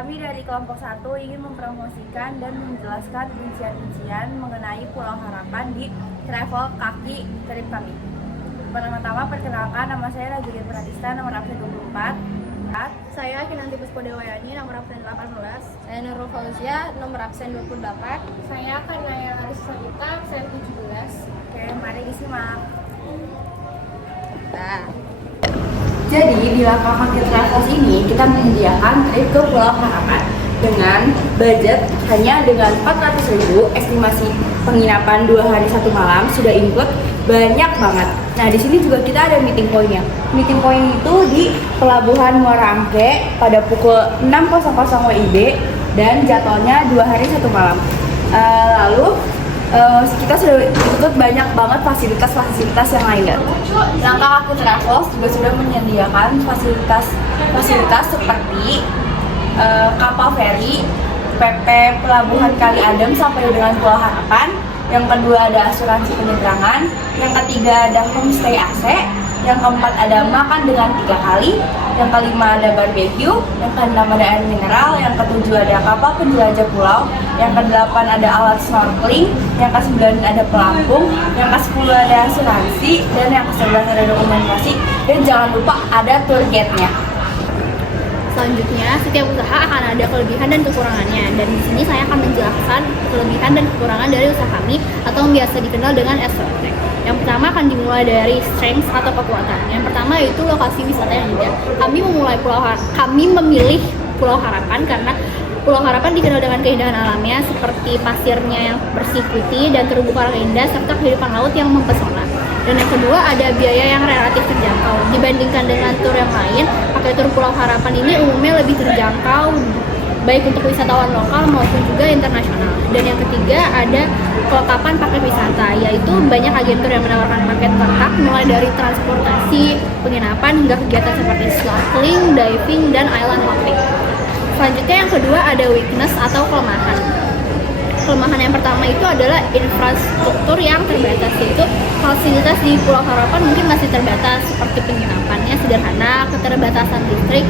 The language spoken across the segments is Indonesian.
Kami dari kelompok 1 ingin mempromosikan dan menjelaskan rincian-rincian mengenai Pulau Harapan di travel kaki trip kami. Pertama-tama perkenalkan, nama saya Najulin Pradista, nomor absen 24. Saya Kinanti Puspodewayani, nomor absen 18. Saya Nurul Fauzia, nomor absen 28. Saya Kanaya Aris Salita, absen 17. Oke, mari disimak. Nah, Jadi di Langkah Kaki Travels ini kita menyediakan trip ke Pulau Harapan dengan budget hanya dengan 400.000, estimasi penginapan 2 hari 1 malam sudah include banyak banget. Nah di sini juga kita ada meeting point-nya. Meeting point itu di Pelabuhan Muara Angke pada pukul 6.00 WIB dan jadwalnya 2 hari 1 malam. Lalu kita sudah ikut banyak banget fasilitas-fasilitas yang lainnya. Langkah Kaki Travels juga sudah menyediakan fasilitas seperti kapal feri, PP Pelabuhan Kali Adem sampai dengan Pulau Harapan. Yang kedua ada asuransi penyeberangan. Yang ketiga ada homestay AC. Yang keempat ada makan dengan 3 kali. Yang kelima ada barbecue. Yang keenam ada air mineral. Yang ketujuh ada kapal penjelajah pulau. Yang kedelapan ada alat snorkeling. Yang kesembilan ada pelampung. Yang kesepuluh ada asuransi. Dan yang kesebelas ada dokumentasi. Dan jangan lupa ada tour guide-nya. Selanjutnya, setiap usaha akan ada kelebihan dan kekurangannya. Dan di sini saya akan menjelaskan kelebihan dan kekurangan dari usaha kami atau yang biasa dikenal dengan SWT. Yang pertama akan dimulai dari strength atau kekuatan. Yang pertama yaitu lokasi wisata yang indah. Kami memilih Pulau Harapan karena Pulau Harapan dikenal dengan keindahan alamnya seperti pasirnya yang bersih putih dan terumbu karang indah serta kehidupan laut yang mempesona. Dan yang kedua ada biaya yang relatif terjangkau. Dibandingkan dengan tur yang lain, pakai tur Pulau Harapan ini umumnya lebih terjangkau baik untuk wisatawan lokal maupun juga internasional. Dan yang ketiga ada kelengkapan paket wisata, yaitu banyak agentur yang menawarkan paket lengkap mulai dari transportasi, penginapan hingga kegiatan seperti snorkeling, diving, dan island hopping. Selanjutnya yang kedua ada weakness atau kelemahan. Kelemahan yang pertama itu adalah infrastruktur yang terbatas, yaitu fasilitas di Pulau Harapan mungkin masih terbatas seperti penginapannya sederhana, keterbatasan listrik,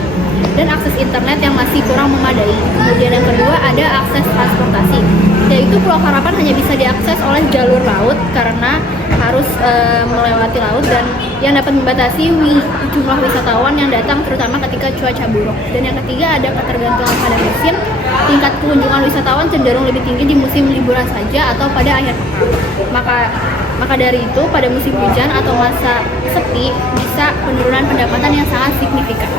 dan akses internet yang masih kurang memadai. Kemudian yang kedua ada akses transportasi, yaitu Pulau Harapan hanya bisa diakses oleh jalur laut karena harus melewati laut dan yang dapat membatasi jumlah wisatawan yang datang terutama ketika cuaca buruk. Dan yang ketiga ada ketergantungan pada musim. Tingkat kunjungan wisatawan cenderung lebih tinggi di musim liburan saja atau pada akhir pekan. Maka dari itu pada musim hujan atau masa sepi bisa penurunan pendapatan yang sangat signifikan.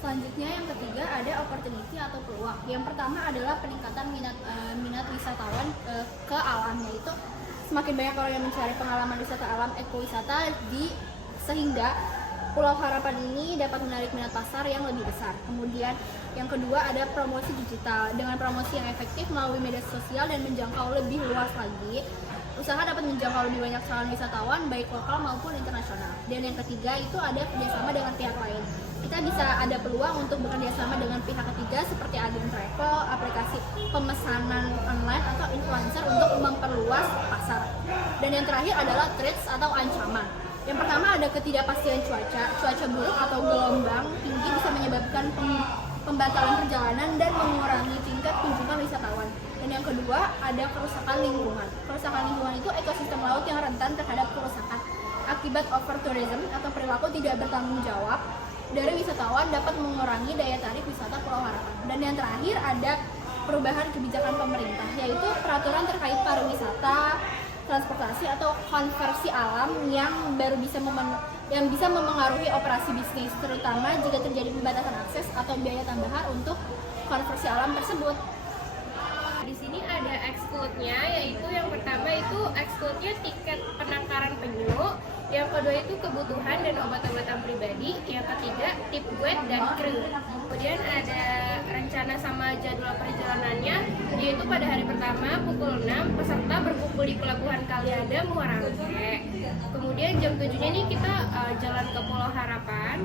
Selanjutnya yang ketiga ada opportunity atau peluang. Yang pertama adalah peningkatan minat wisatawan ke alam, yaitu semakin banyak orang yang mencari pengalaman wisata alam ekowisata sehingga Pulau Harapan ini dapat menarik minat pasar yang lebih besar. Kemudian yang kedua ada promosi digital. Dengan promosi yang efektif melalui media sosial dan menjangkau lebih luas lagi, usaha dapat menjangkau lebih banyak calon wisatawan baik lokal maupun internasional. Dan yang ketiga itu ada kerjasama dengan pihak lain. Kita bisa ada peluang untuk bekerjasama dengan pihak ketiga seperti agen travel, aplikasi pemesanan online atau influencer untuk memperluas pasar. Dan yang terakhir adalah threats atau ancaman. Yang pertama ada ketidakpastian cuaca buruk atau gelombang tinggi bisa menyebabkan pembatalan perjalanan dan mengurangi tingkat kunjungan wisatawan. Dan yang kedua ada kerusakan lingkungan. Kerusakan lingkungan itu ekosistem laut yang rentan terhadap kerusakan akibat overtourism atau perilaku tidak bertanggung jawab dari wisatawan dapat mengurangi daya tarik wisata Pulau Harapan. Dan yang terakhir ada perubahan kebijakan pemerintah, yaitu peraturan terkait pariwisata, transportasi atau konversi alam yang bisa memengaruhi operasi bisnis, terutama jika terjadi pembatasan akses atau biaya tambahan untuk konversi alam tersebut. Di sini ada exclude-nya, yaitu yang pertama itu exclude-nya tiket penangkaran penyu, yang kedua itu kebutuhan dan obat-obatan pribadi, yang ketiga tip guide dan kru. Kemudian ada rencana sama jadwal perjalanannya, yaitu pada hari pertama pukul 6 peserta berkumpul di Pelabuhan Kali Adem, Muara Angke. Kemudian jam 7-nya nih kita jalan ke Pulau Harapan.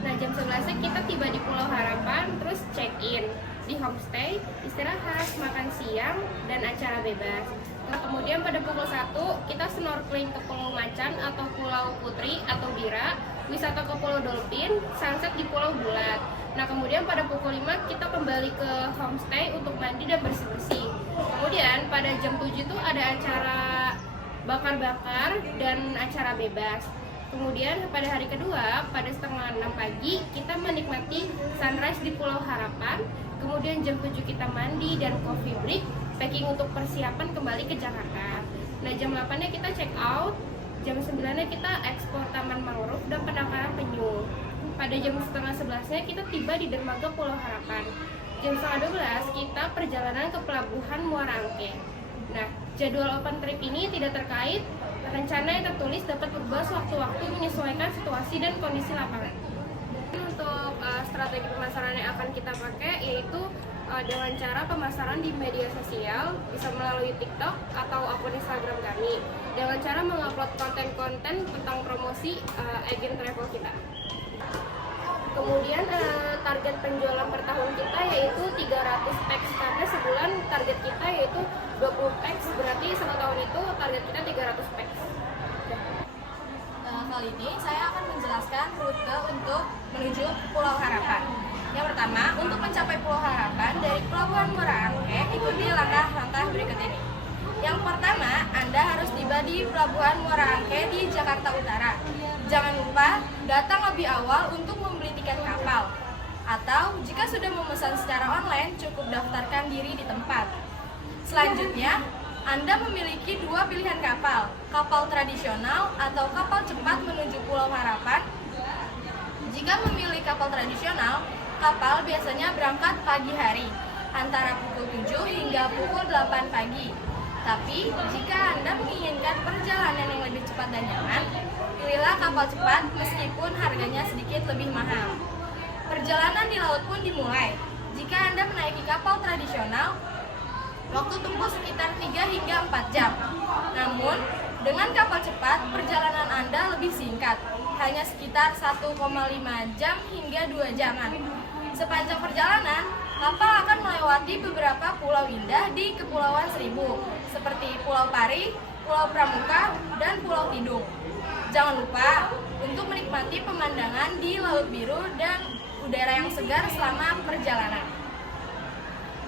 Nah jam 11-nya kita tiba di Pulau Harapan, terus check-in di homestay, istirahat, makan siang, dan acara bebas. Nah, kemudian pada pukul 1 kita snorkeling ke Pulau Macan atau Pulau Putri atau Bira. wisata ke Pulau Dolphin, sunset di Pulau Bulat. Nah, kemudian pada pukul 5 kita kembali ke homestay untuk mandi dan bersih-bersih. Kemudian pada jam 7 itu ada acara bakar-bakar dan acara bebas. Kemudian pada hari kedua, pada setengah 6 pagi, kita menikmati sunrise di Pulau Harapan. Kemudian jam 7 kita mandi dan coffee break, packing untuk persiapan kembali ke Jakarta. Nah, jam 8-nya kita check out, jam 9-nya kita eksplor Taman Mangrove dan penangkaran penyu. Pada jam setengah 11-nya kita tiba di dermaga Pulau Harapan. Jam setengah 12 kita perjalanan ke Pelabuhan Muara Angke. Nah, jadwal open trip ini tidak terkait, rencana yang tertulis dapat berubah sewaktu-waktu menyesuaikan situasi dan kondisi lapangan. Untuk strategi pemasaran yang akan kita pakai yaitu dengan cara pemasaran di media sosial, bisa melalui TikTok atau akun Instagram kami, dengan cara mengupload konten-konten tentang promosi agen travel kita. Kemudian target penjualan per tahun kita yaitu 300 packs, karena sebulan target kita yaitu 20 packs, berarti 1 tahun itu target kita 300 packs. Kali ini saya akan menjelaskan rute untuk menuju Pulau Harapan. Yang pertama, untuk mencapai Pulau Harapan dari Pelabuhan Muara Angke, ikuti langkah-langkah berikut ini. Yang pertama, Anda harus tiba di Pelabuhan Muara Angke di Jakarta Utara. Jangan lupa datang lebih awal untuk membeli tiket kapal. Atau jika sudah memesan secara online, cukup daftarkan diri di tempat. Selanjutnya, Anda memiliki 2 pilihan kapal tradisional atau kapal cepat menuju Pulau Harapan. Jika memilih kapal tradisional, kapal biasanya berangkat pagi hari, antara pukul 7 hingga pukul 8 pagi. Tapi, jika Anda menginginkan perjalanan yang lebih cepat dan nyaman, pilihlah kapal cepat meskipun harganya sedikit lebih mahal. Perjalanan di laut pun dimulai. Jika Anda menaiki kapal tradisional, waktu tempuh sekitar 3 hingga 4 jam. Namun, dengan kapal cepat, perjalanan Anda lebih singkat, hanya sekitar 1,5 jam hingga 2 jaman. Sepanjang perjalanan, kapal akan melewati beberapa pulau indah di Kepulauan Seribu, seperti Pulau Pari, Pulau Pramuka, dan Pulau Tidung. Jangan lupa untuk menikmati pemandangan di Laut Biru dan udara yang segar selama perjalanan.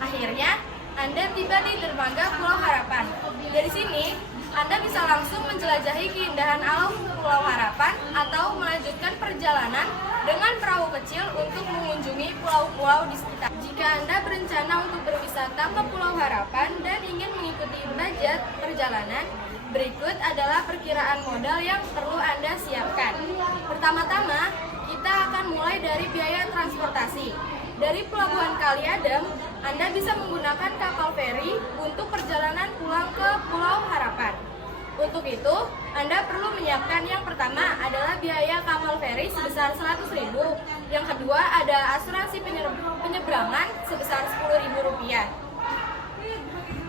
Akhirnya, Anda tiba di dermaga Pulau Harapan. Dari sini, Anda bisa langsung menjelajahi keindahan alam Pulau Harapan atau melanjutkan perjalanan dengan perahu kecil untuk mengunjungi pulau-pulau di sekitar. Jika Anda berencana untuk berwisata ke Pulau Harapan dan ingin mengikuti budget perjalanan, berikut adalah perkiraan modal yang perlu Anda siapkan. Pertama-tama, kita akan mulai dari biaya transportasi. Dari Pelabuhan Kali Adem, Anda bisa menggunakan kapal feri untuk perjalanan pulang ke Pulau Harapan. Untuk itu, Anda perlu menyiapkan yang pertama adalah biaya kapal feri sebesar 100.000. Yang kedua ada asuransi penyeberangan sebesar Rp10.000.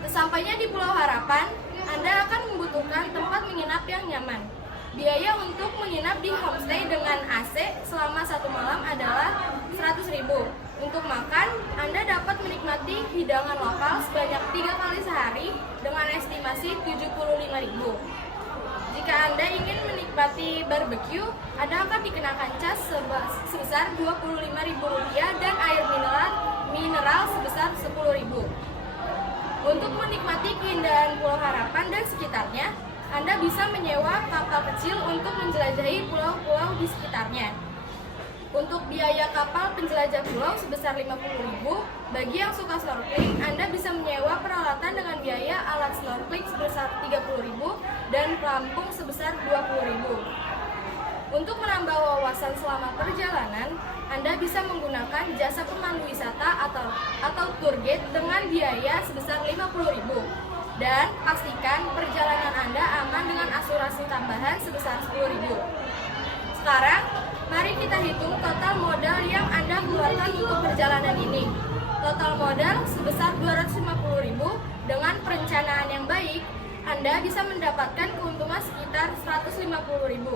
Sesampainya di Pulau Harapan, Anda akan membutuhkan tempat menginap yang nyaman. Biaya untuk menginap di homestay dengan AC selama 1 malam adalah Rp100.000. Untuk makan, Anda dapat menikmati hidangan lokal sebanyak 3 kali sehari dengan estimasi Rp75.000. Jika Anda ingin menikmati barbecue, Anda akan dikenakan cas sebesar Rp25.000 dan air mineral sebesar Rp10.000. Untuk menikmati keindahan Pulau Harapan dan sekitarnya, Anda bisa menyewa kapal kecil untuk menjelajahi pulau-pulau di sekitarnya. Untuk biaya kapal penjelajah pulau sebesar Rp50.000, bagi yang suka snorkeling, Anda bisa menyewa peralatan dengan biaya alat snorkeling sebesar Rp30.000 dan pelampung sebesar Rp20.000. Untuk menambah wawasan selama perjalanan, Anda bisa menggunakan jasa pemandu wisata atau tour guide dengan biaya sebesar Rp50.000. Dan pastikan perjalanan Anda aman dengan asuransi tambahan sebesar Rp10.000. Sekarang, mari kita hitung total modal yang Anda keluarkan untuk perjalanan ini. Total modal sebesar Rp250.000 dengan perencanaan yang baik, Anda bisa mendapatkan keuntungan sekitar Rp150.000.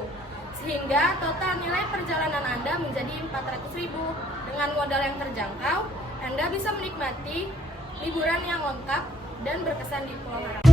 Sehingga total nilai perjalanan Anda menjadi Rp400.000. Dengan modal yang terjangkau, Anda bisa menikmati liburan yang lengkap dan berkesan di Pulau Harapan.